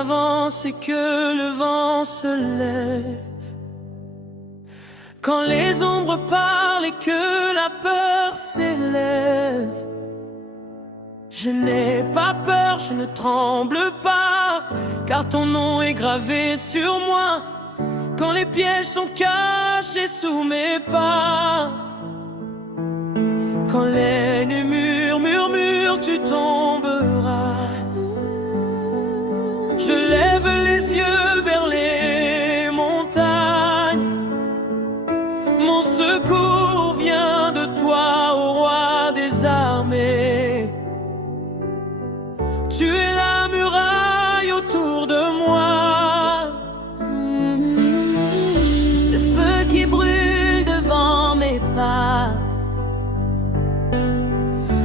avance et que le vent se lève, quand les ombres parlent et que la peur s'élève, je n'ai pas peur, je ne tremble pas, car ton nom est gravé sur moi. Quand les pièges sont cachés sous mes pas, quand l'ennemi murmure, tu tomberas. Je lève les yeux vers les montagnes, mon secours vient de toi, ô roi des armées. Tu es la muraille autour de moi, le feu qui brûle devant mes pas,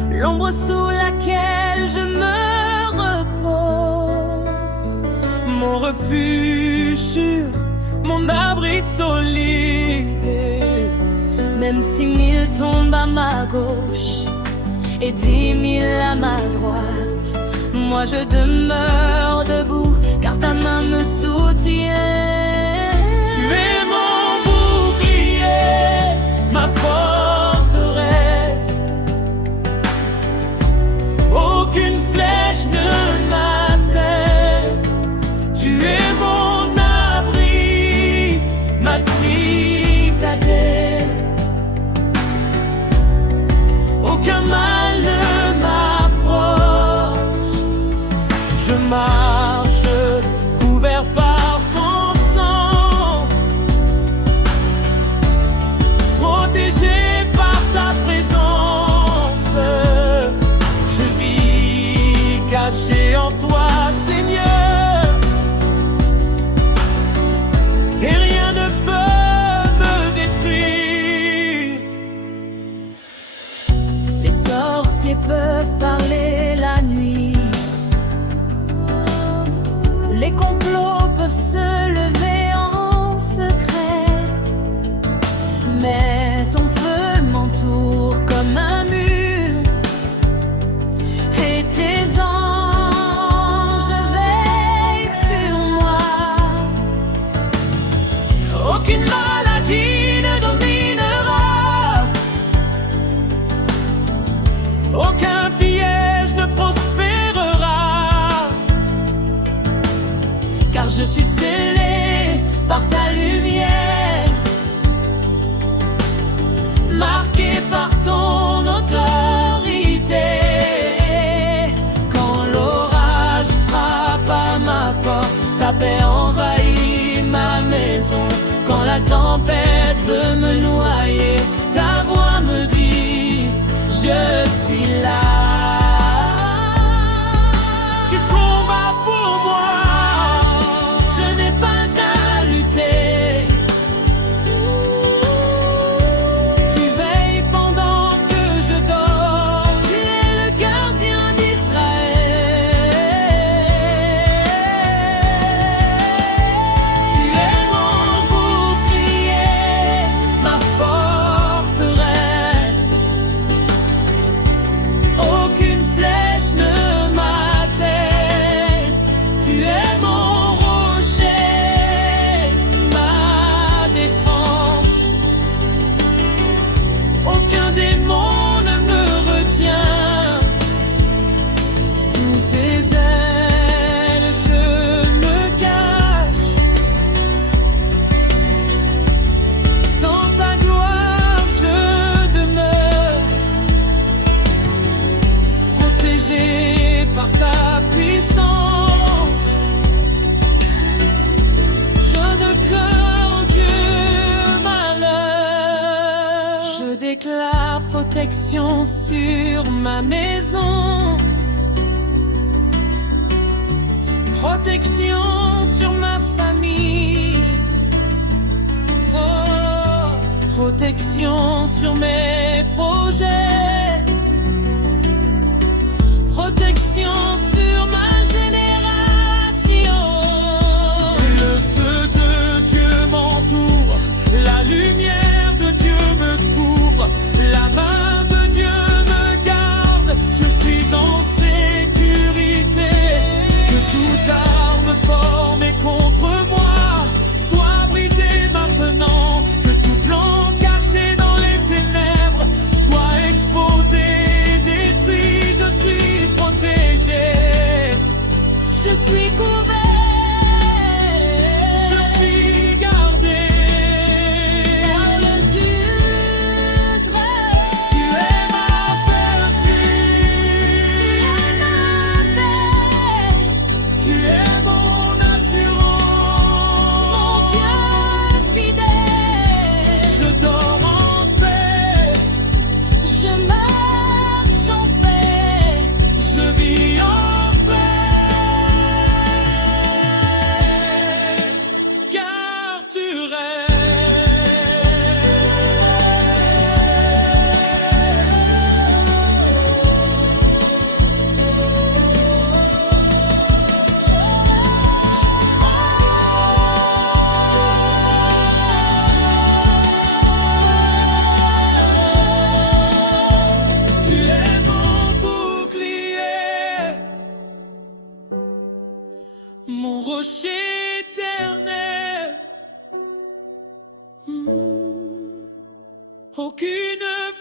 l'ombre sous laquelle je me repose, mon refuge sûr, mon abri solide. Même si 1000 tombent à ma gauche et 10 000 à ma droite, moi je demeure debout, car ta main me soutient. Tu es mon bouclier, ma forteresse. Aucune flèche ne m'atteint. Tu es mon abri, ma citadelle. Aucun mal ne m'approche. Je marche couvert par ton sang, protégé par ta présence. Je vis caché en toi, Seigneur, et rien ne peut me détruire. Les sorciers peuvent parler la nuit, les complots peuvent se lever en secret, mais ton feu m'entoure comme un mur, et tes anges veillent sur moi. Aucune maladie ne dominera, aucun piège ne prospérera, Car je suis scellé par ta lumière, marqué par ton autorité. quand l'orage frappe à ma porte, Ta paix envahit ma maison. Quand la tempête veut me noyer, ta voix me dit, je suis là. Tu combats pour moi, je n'ai pas à lutter. Tu veilles pendant que je dors, tu es le gardien d'Israël. tu es mon bouclier, ma forteresse. Aucune flèche ne m'atteint. Tu es mon rocher, ma défense. Aucun démon ne me retient. Sous tes ailes je me cache. Dans ta gloire je demeure, protégé par ta puissance. Je ne crains aucun malheur. Je déclare protection sur ma maison, protection sur ma famille, oh, protection sur mes projets, protection sur ma génération. Le feu de Dieu m'entoure, la lumière de Dieu me couvre, la main de Dieu me garde. Je suis en sécurité, que toute arme forte Aucune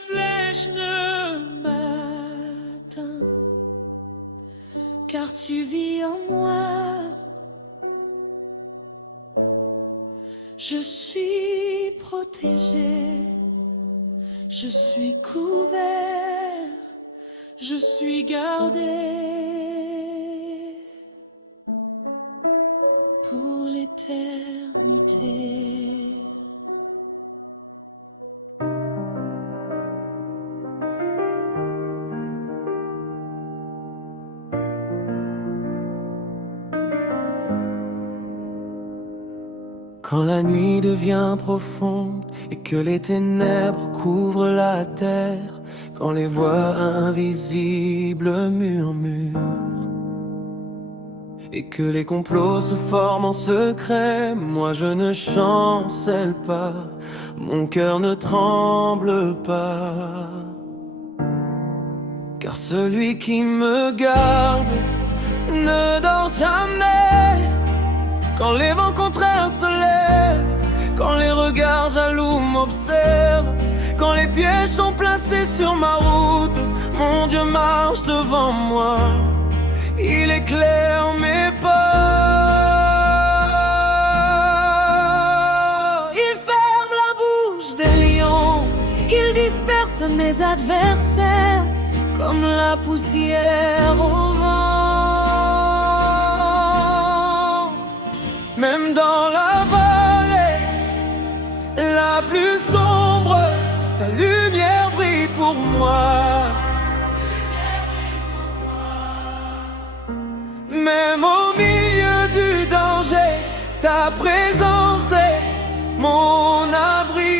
flèche ne m'atteint, car tu vis en moi. Je suis protégé, je suis couvert, je suis gardé pour l'éternité. Quand la nuit devient profonde et que les ténèbres couvrent la terre, quand les voix invisibles murmurent et que les complots se forment en secret, moi je ne chancelle pas, mon cœur ne tremble pas. Car celui qui me garde ne dort jamais. Quand les vents contraires se lèvent, quand les regards jaloux m'observent, quand les pièges sont placés sur ma route, mon Dieu marche devant moi, il éclaire mes pas. Il ferme la bouche des lions, il disperse mes adversaires comme la poussière au vent. Même dans la vallée la plus sombre, ta lumière brille pour moi. Même au milieu du danger, ta présence est mon abri.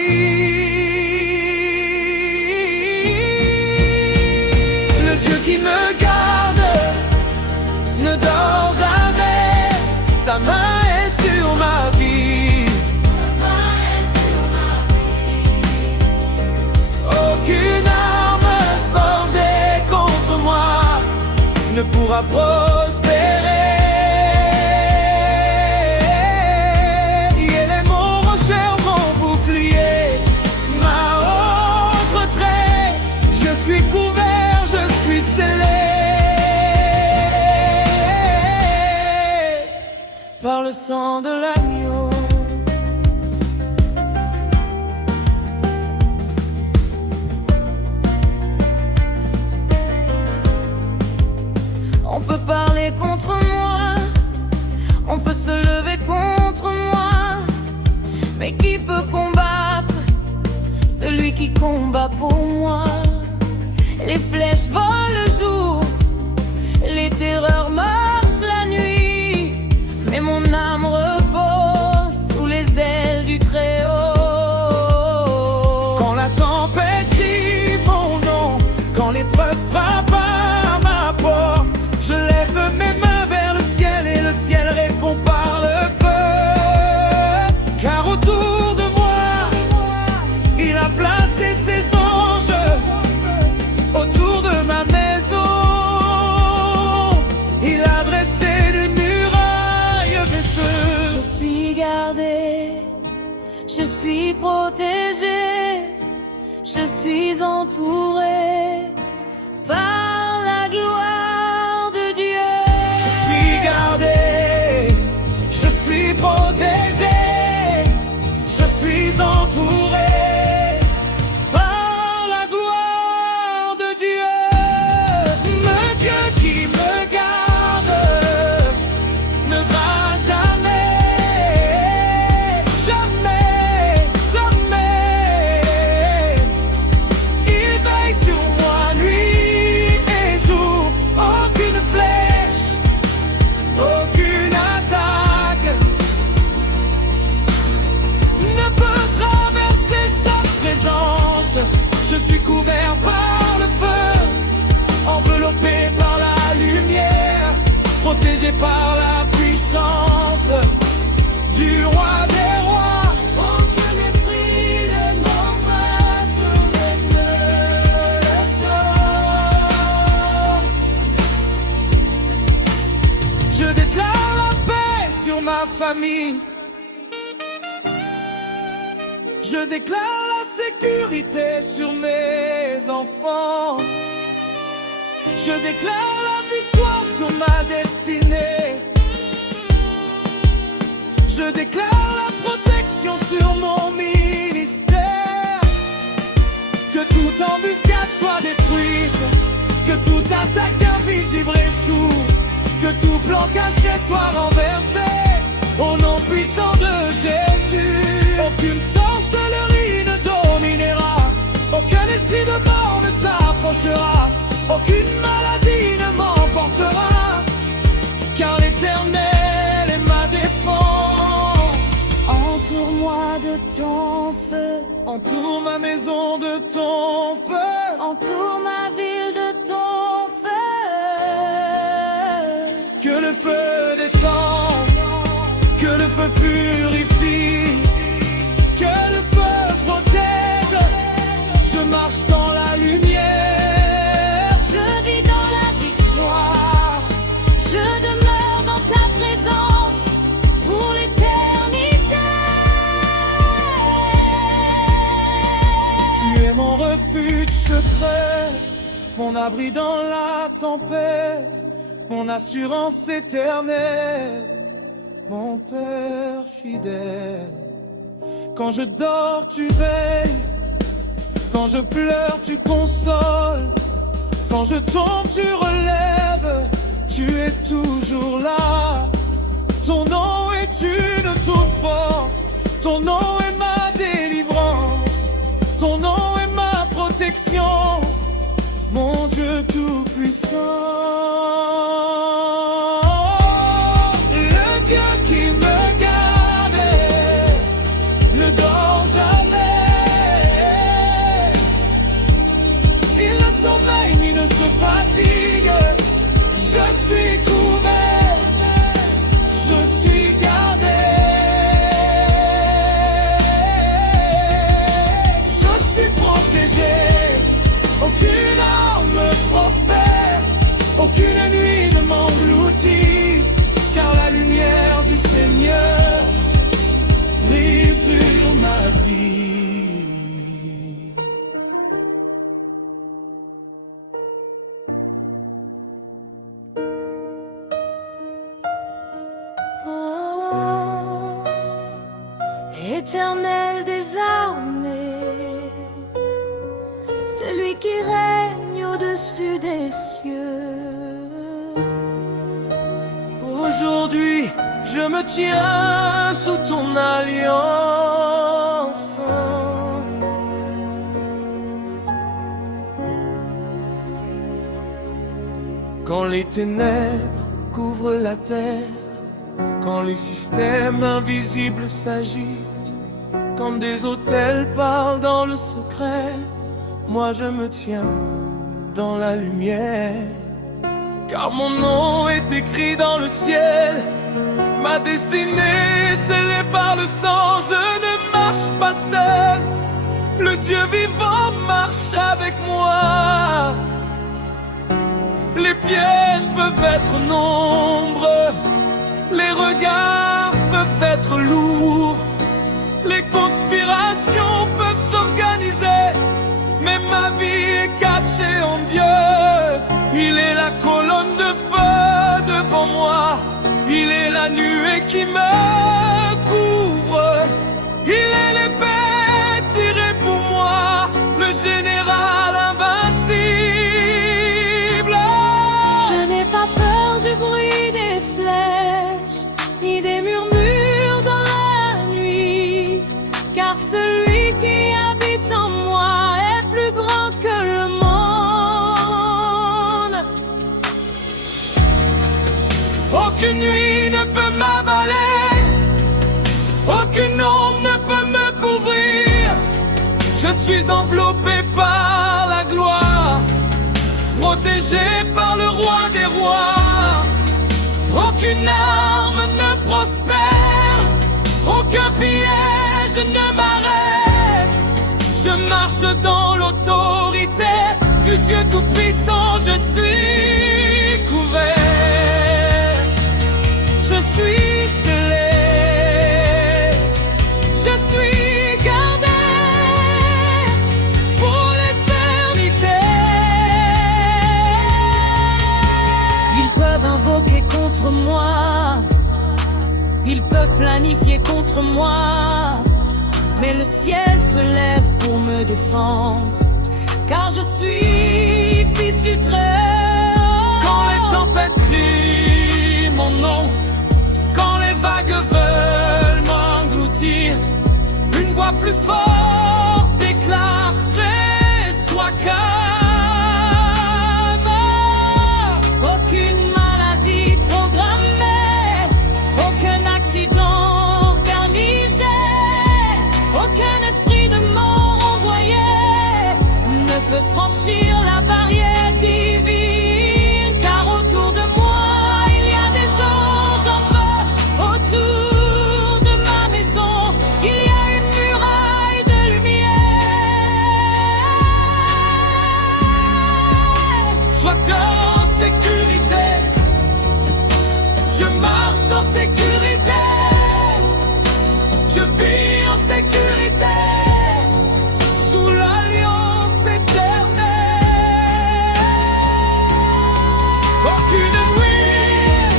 Le Dieu qui me garde ne dort jamais, sa main est sur ma vie. Aucune arme forgée contre moi ne pourra prospérer. Il est mon rocher, mon bouclier, ma haute retraite. Je suis couvert, je suis scellé par le sang de l'agneau. On peut parler contre moi, on peut se lever contre moi, mais qui peut combattre celui qui combat pour moi? Les flèches volent le jour, les terreurs marchent la nuit, mais mon âme repose sous les ailes du Très-Haut. Quand la tempête crie mon nom, quand l'épreuve frappe à ma porte, je lève mes mains vers le ciel et le ciel répond par le feu. Car autour de moi, il a placé ses anges autour de ma maison. Il a dressé des murailles vaisseuses. Je suis gardé, je suis protégé, je suis entouré par la gloire de Dieu. Je suis gardé, je suis protégé, je suis entouré par la gloire de Dieu. Le Dieu qui me garde ne va jamais, jamais, jamais. Il veille sur moi nuit et jour. Aucune flèche, aucune attaque ne peut traverser sa présence. Je suis couvert par le feu, enveloppé par la lumière, protégé par la puissance du roi des rois. Oh Dieu maîtrise de mon bras sur les meurtres. Je déclare la paix sur ma famille. Je déclare la sécurité sur mes enfants. Je déclare la victoire sur ma destinée. Je déclare la protection sur mon ministère. Que toute embuscade soit détruite, que toute attaque invisible échoue, que tout plan caché soit renversé au nom puissant de Jésus. Aucune sorcellerie ne dominera, aucun esprit de mort ne s'approchera, aucune maladie ne m'emportera, car l'Éternel est ma défense. Entoure-moi de ton feu, Entoure ma maison de ton feu, entoure ma ville de ton feu. que le feu descende, que le feu purifie, que le feu protège. Je marche dans la lumière, Je vis dans la victoire, je demeure dans ta présence pour l'éternité. tu es mon refuge secret, mon abri dans la tempête, mon assurance éternelle, mon Père fidèle. Quand je dors, tu veilles, quand je pleure, tu consoles, quand je tombe, tu relèves, tu es toujours là. Ton nom est une tour forte, ton nom est ma délivrance, ton nom est ma protection, mon Dieu tout-puissant. Le Dieu qui me garde ne dort jamais. Il ne sommeille ni ne se fatigue. Je suis couvert, je suis gardé. Je suis protégé, aucune arme prospère, aucune nuit ne m'engloutit, car la lumière du Seigneur brille sur ma vie. Oh, Éternel des armées, celui qui règne au-dessus des cieux. Aujourd'hui, je me tiens sous ton alliance. Quand les ténèbres couvrent la terre, quand les systèmes invisibles s'agitent, quand des autels parlent dans le secret, moi je me tiens dans la lumière. Car mon nom est écrit dans le ciel, ma destinée scellée par le sang. Je ne marche pas seul, le Dieu vivant marche avec moi. Les pièges peuvent être nombreux, les regards peuvent être lourds, les conspirations peuvent s'organiser, mais ma vie est cachée en Dieu. Il est la colonne de feu devant moi, il est la nuée qui me couvre, il est l'épée tirée pour moi, le général invincible. Je n'ai pas peur du bruit des flèches, ni des murmures dans la nuit, car celui qui habite en moi est plus grand que le monde. Aucune nuit ne peut m'avaler, aucune ombre ne peut me couvrir. Je suis enveloppé par la gloire, protégé par le roi des rois. Aucune arme ne prospère, aucun piège ne m'arrête. Je marche dans l'autorité du Dieu Tout-Puissant. Je suis couvert, je suis scellé, je suis gardé. moi, mais le ciel se lève pour me défendre, car je suis fils du Très-Haut. Quand les tempêtes crient mon nom, quand les vagues veulent m'engloutir, une voix plus forte déclare: sois calme. Aucune maladie programmée, aucun accident organisé, aucun esprit de mort envoyé ne peut franchir la barrière divine, car autour de moi il y a des anges en feu. Autour de ma maison il y a une muraille de lumière. Sois en sécurité, je marche en sécurité, je vis en sécurité, sous l'alliance éternelle. Aucune nuit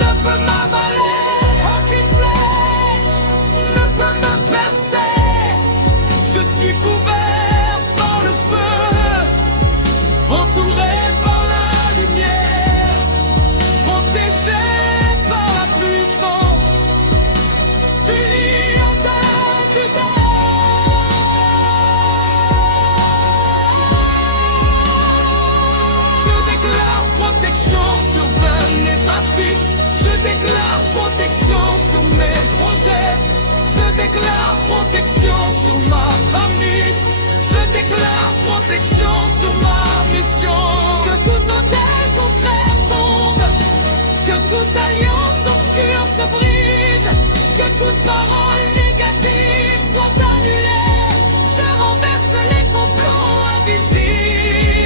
ne peut m'avaler, aucune flèche ne peut me percer. Je suis couvert par le feu, entouré par la lumière, protégé par la puissance du lion de Juda. Je déclare protection sur Ben et Baptiste, je déclare protection sur mes projets, je déclare protection sur ma famille, je déclare protection sur ma mission. Que tout hôtel contraire tombe, que toute alliance obscure se brise, que toute parole négative soit annulée. Je renverse les complots invisibles,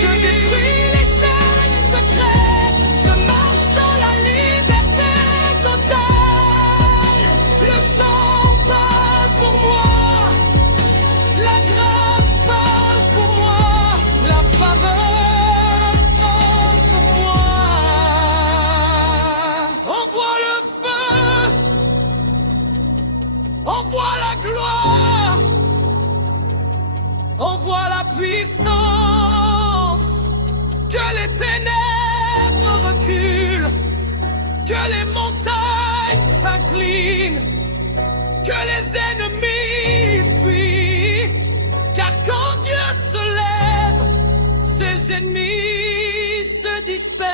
je détruis les chaînes secrètes, je marche dans la liberté totale. Le sang parle pour moi, la grâce parle pour moi, la faveur parle pour moi. Envoie le feu, envoie la gloire, envoie la puissance, que les ténèbres reculent, que les montagnes s'inclinent, que les ennemis fuient, car quand Dieu se lève, ses ennemis se dispersent.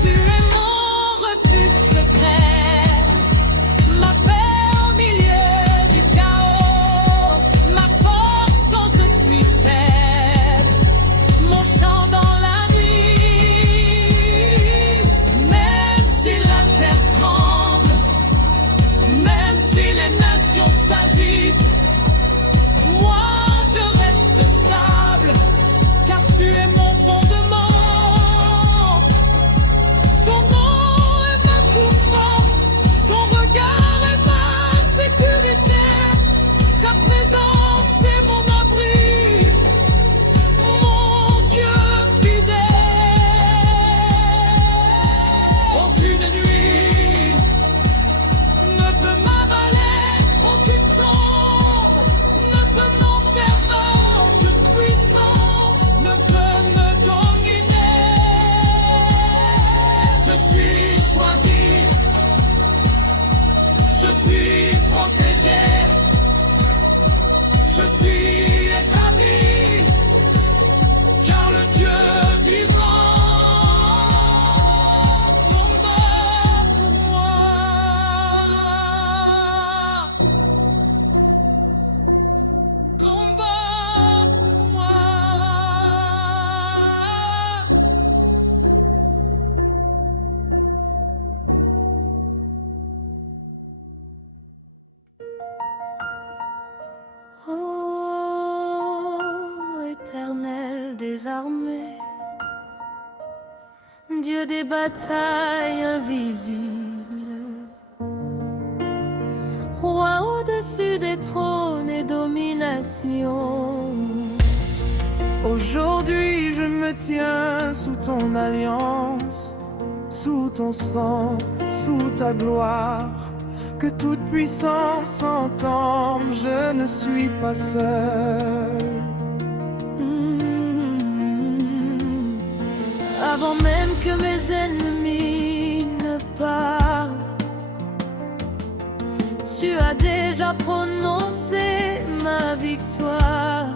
Tu es mon refuge secret, ma paix au milieu du chaos, ma force quand je suis faible, mon chant dans la nuit. Même si la terre tremble, même si les nations s'agitent, moi je reste stable, car tu es mon fondement. Ton nom est ma plus forte, ton regard est ma sécurité, ta présence est mon abri, mon Dieu fidèle. Aucune nuit ne peut m'avaler, aucune tombe ne peut m'enfermer, aucune puissance ne peut me dominer. Je suis choisi, je suis protégé, je suis établi, car le Dieu vivant combat pour moi. Combat pour moi. Ô Éternel des armées, Dieu des batailles invisibles, Roi au-dessus au-dessus des trônes et dominations. Aujourd'hui je me tiens sous ton alliance, sous ton sang, sous ta gloire. Que toute puissance entende, je ne suis pas seul. Avant même que mes ennemis ne parlent, tu as déjà prononcé ma victoire.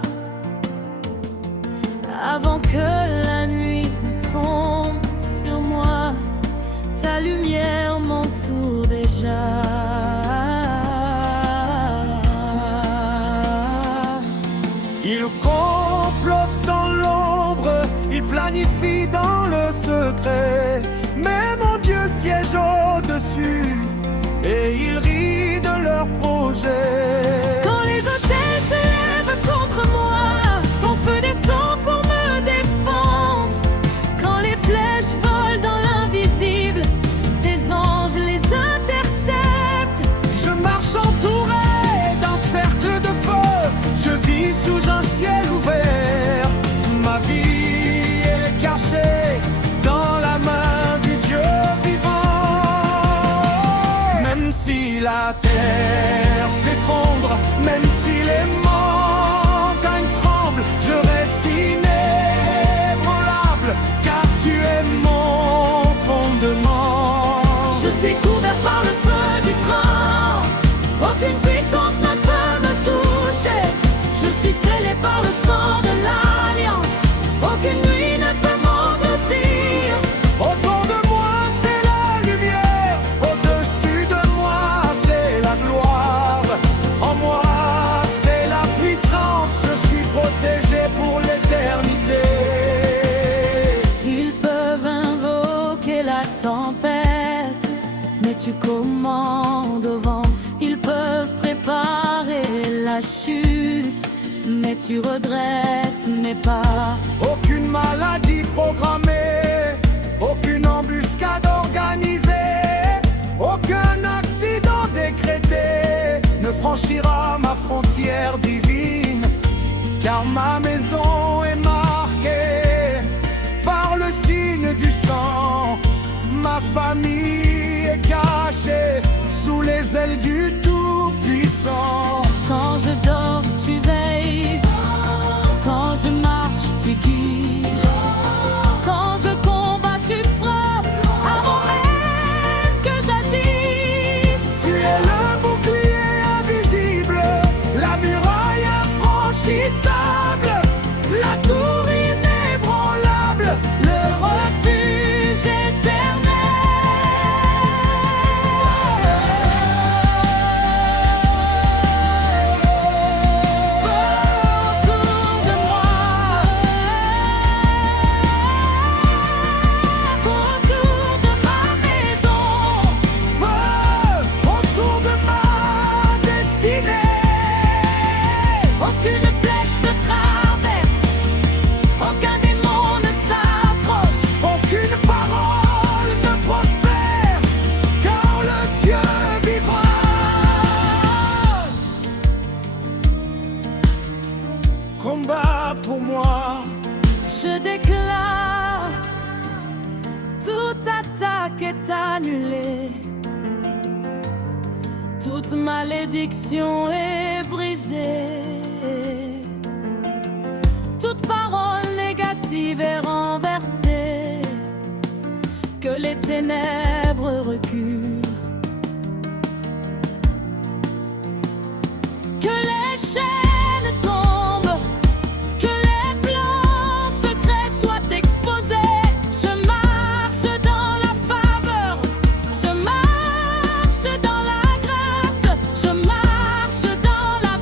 Avant que la nuit tombe sur moi, ta lumière m'entoure déjà. Il complote dans l'ombre, il planifie dans le secret, mais mon Dieu siège au-dessus et il rit de leurs projets. Quand les autels s'élèvent contre moi, ton feu descend pour me défendre. Quand les flèches volent dans l'invisible, tes anges les interceptent. Je marche entouré d'un cercle de feu, je vis sous un ciel ouvert. Ma vie est cachée dans la main du Dieu vivant. Même si la terre s'effondre, même si les montagnes tremblent, je reste inébranlable, car tu es mon fondement. Je suis couvert par le feu du train, aucune puissance ne peut me toucher. Je suis scellé par le sang de l'alliance, aucune nuit ne peut m'engloutir. Autour de moi c'est la lumière, au-dessus de moi c'est la gloire. En moi c'est la puissance, je suis protégé pour l'éternité. Ils peuvent invoquer la tempête, mais tu commandes au vent. Ils peuvent préparer la chute, mais tu redresses mes pas. Aucune maladie programmée, aucune embuscade organisée, aucun accident décrété ne franchira ma frontière divine, car ma maison est marquée par le signe du sang. Ma famille est cachée sous les ailes du Tout-Puissant. Quand je dors, tu veilles. Quand je marche, tu guides. Quand je combats, tu frappes. Avant même que j'agisse, Tu es le bouclier invisible, la muraille infranchissable, la tour inébranlable, le refuge éternel. Feu autour de moi, feu autour de ma maison, feu autour de ma destinée. aucune flèche ne traverse, aucun démon ne s'approche. Aucune parole ne prospère, car le Dieu vivra. Combat pour moi, Je déclare, toute attaque est annulée, toute malédiction est brisée, toute parole négative est renversée, que les ténèbres reculent, que les chaînes tombent, que les plans secrets soient exposés. Je marche dans la faveur, je marche dans la grâce, je marche dans la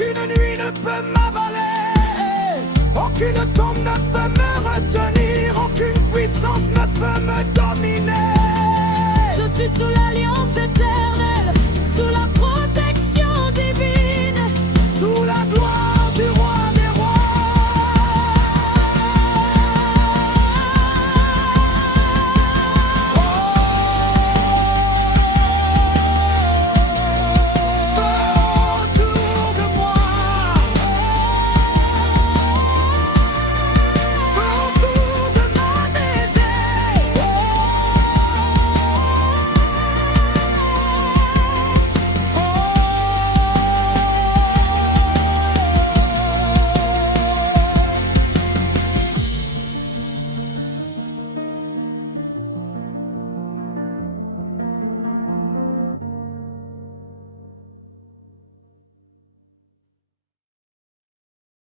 Aucune nuit ne peut m'avaler, aucune tombe ne peut me retenir, aucune puissance ne peut me